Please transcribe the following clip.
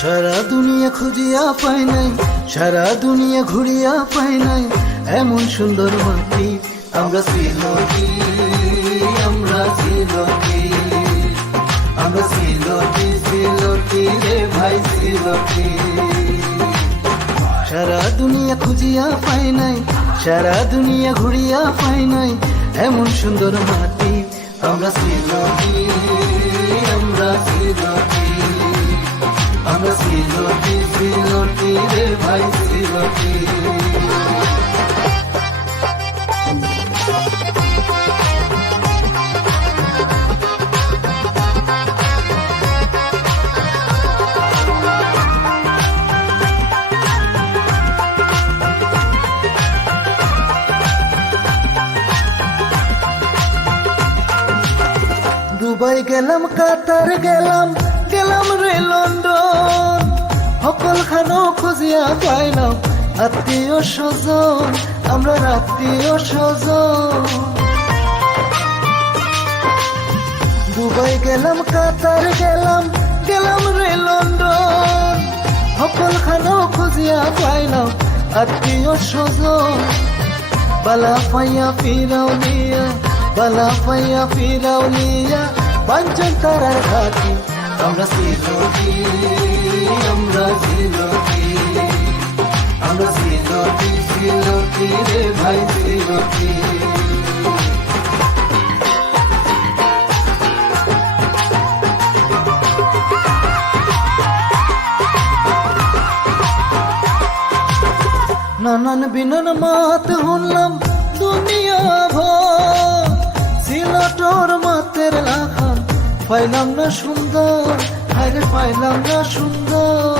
সারা দুনিয়া খুঁজিয়া পাই নাই, সারা দুনিয়া ঘুরিয়া পাই নাই এমন সুন্দর মাটি। আমরা সিলটি, আমরা সিলটি, আমরা সিলটি, সিলটি রে ভাই সিলটি। সারা দুনিয়া খুঁজিয়া পাই নাই, সারা দুনিয়া ঘুরিয়া পাই নাই এমন সুন্দর মাটি। আমরা সিলটি, আমরা সিলটি, আমরা সিলটি, সিলটি রে ভাই সিলটি। দুবাই গেলাম, কাতার গেলাম, গেলাম রে লন্ডন, সকল খানো খুঁজিয়া পাইলাম আত্মীয় স্বজন, আমরা আত্মীয় স্বজন। দুবাই গেলাম, কাতার গেলাম, গেলাম রে লন্ডন, সকল খানো খুঁজিয়া পাইলাম আত্মীয় স্বজন। বালা পাইয়া ফিরাও নিয়া, বালা পাইয়া ফিরাও নিয়া পাঁচজন তারার ঘাটি। আমরা সিলটি, আমরা সিলটি, আমরা সিলটি, সিলটি রে ভাই সিলটি। নানান বিনান মাত শুনলাম দুনিয়া ভর, সিলটর মাতের লাখান পাইলাম না সুন্দর, আরে পাইলাম না সুন্দর।